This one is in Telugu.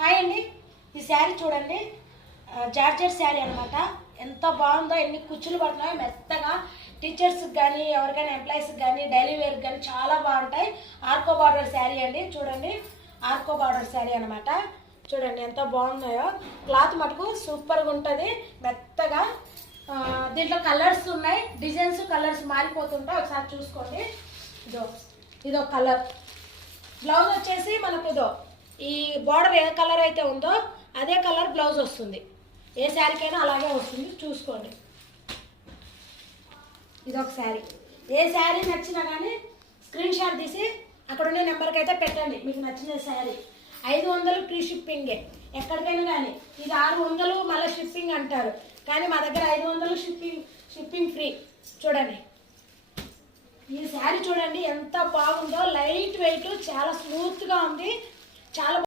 హాయ్ అండి, ఈ శారీ చూడండి. జార్జెట్ శారీ అనమాట. ఎంత బాగుందో, ఎన్ని కుచ్చులు పడుతున్నాయో మెత్తగా. టీచర్స్కి కానీ ఎవరికైనా ఎంప్లాయీస్కి కానీ డైలీ వేర్కి కానీ చాలా బాగుంటాయి. ఆర్కో బార్డర్ శారీ అండి. చూడండి, ఆర్కో బార్డర్ శారీ అనమాట. చూడండి ఎంత బాగున్నాయో. క్లాత్ మటుకు సూపర్గా ఉంటుంది, మెత్తగా. దీంట్లో కలర్స్ ఉన్నాయి, డిజైన్స్ కలర్స్ మారిపోతుంటాయి. ఒకసారి చూసుకోండి. ఇదో కలర్. బ్లౌజ్ వచ్చేసి మనకు ఈ బార్డర్ ఏ కలర్ అయితే ఉందో అదే కలర్ బ్లౌజ్ వస్తుంది. ఏ శారీకైనా అలాగే వస్తుంది, చూసుకోండి. ఇదొక శారీ. ఏ శారీ నచ్చినా కానీ స్క్రీన్ షాట్ తీసి అక్కడ ఉండే నెంబర్కి అయితే పెట్టండి. మీకు నచ్చిన శారీ 500 ఫ్రీ షిప్పింగే ఎక్కడికైనా కానీ. ఇది 600 మళ్ళీ షిప్పింగ్ అంటారు, కానీ మా దగ్గర 500 షిప్పింగ్ ఫ్రీ. చూడండి, ఈ శారీ చూడండి ఎంత బాగుందో. లైట్ వెయిట్, చాలా స్మూత్గా ఉంది, చాలా